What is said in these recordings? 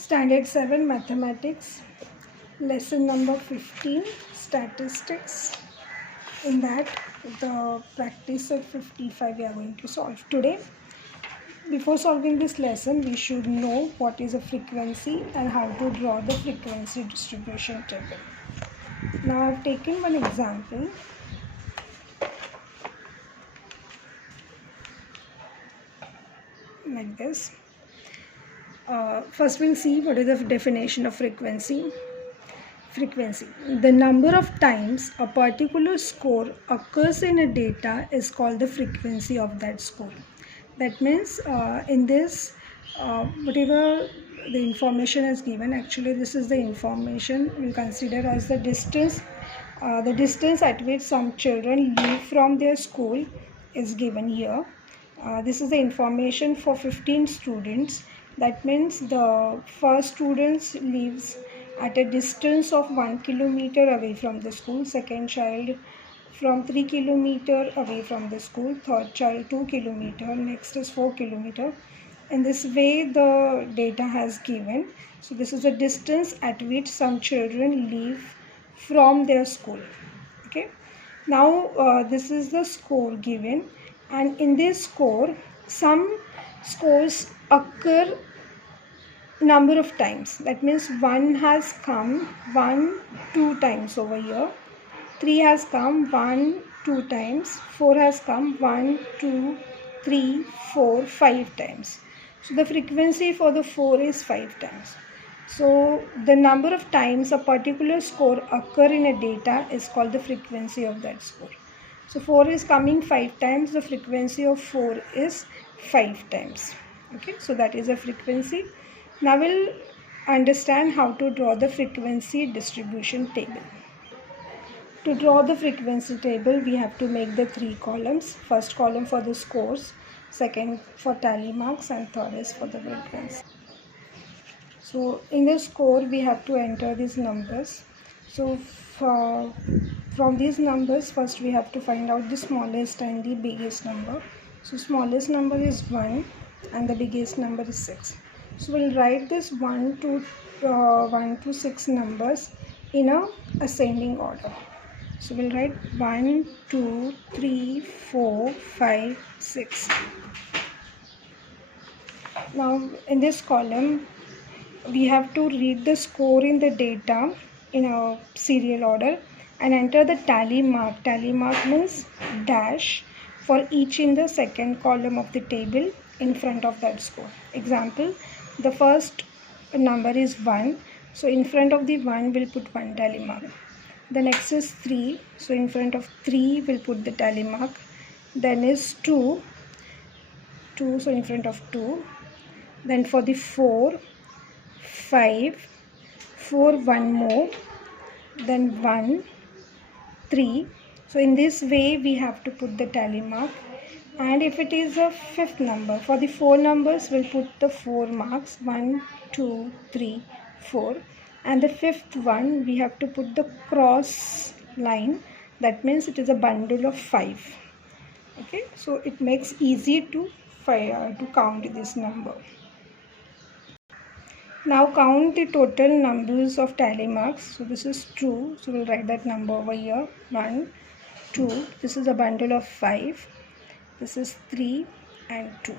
Standard 7 Mathematics, lesson number 15, Statistics. In that, the practice set 55 we are going to solve today. Before solving this lesson, we should know what is a frequency and how to draw the frequency distribution table. Now, I have taken one example. Like this. First we'll see what is the definition of frequency. Frequency. The number of times a particular score occurs in a data is called the frequency of that score. That means in this, whatever the information is given, actually this is the information we'll consider as the distance. The distance at which some children leave from their school is given here. This is the information for 15 students. That means the first student lives at a distance of 1 kilometer away from the school, second child from 3 kilometer away from the school, third child 2 kilometer, next is 4 kilometer. In this way the data has given. So this is the distance at which some children leave from their school. Okay. Now this is the score given, and in this score some scores occur number of times. That means 1 has come 2 times over here, 3 has come 2 times, 4 has come 2 3 4 5 times. So the frequency for the 4 is 5 times. So the number of times a particular score occur in a data is called the frequency of that score. So 4 is coming 5 times, the frequency of 4 is 5 times. Okay, so that is a frequency. Now we'll understand how to draw the frequency distribution table. To draw the frequency table, we have to make the 3 columns. First column for the scores, second for tally marks, and third is for the frequency. So in the score, we have to enter these numbers. So from these numbers, first we have to find out the smallest and the biggest number. So smallest number is 1 and the biggest number is 6. So we'll write this 1 to 6 numbers in a ascending order. So we'll write 1, 2, 3, 4, 5, 6. Now in this column, we have to read the score in the data in a serial order and enter the tally mark. Tally mark means dash for each in the second column of the table in front of that score. Example, the first number is 1, so in front of the 1 we'll put 1 tally mark. The next is 3, so in front of 3 we'll put the tally mark. Then is 2, so in front of 2. Then for the 4, 5, 4 one more, then 1, 3. So in this way we have to put the tally mark. And if it is a fifth number, for the 4 numbers we'll put the 4 marks, 1, 2, 3, 4. And the fifth one we have to put the cross line. That means it is a bundle of 5. Okay, so it makes easy to count this number. Now count the total numbers of tally marks. So this is 2, so we'll write that number over here. 1, 2, this is a bundle of 5. This is 3 and 2.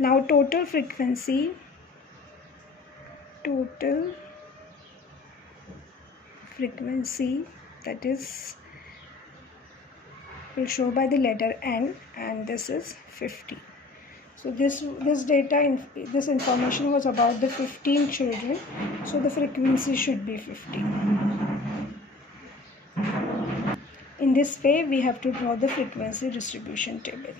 Now total frequency, that is, will show by the letter N, and this is 50. So this information was about the 15 children, so the frequency should be 50. In this way we have to draw the frequency distribution table.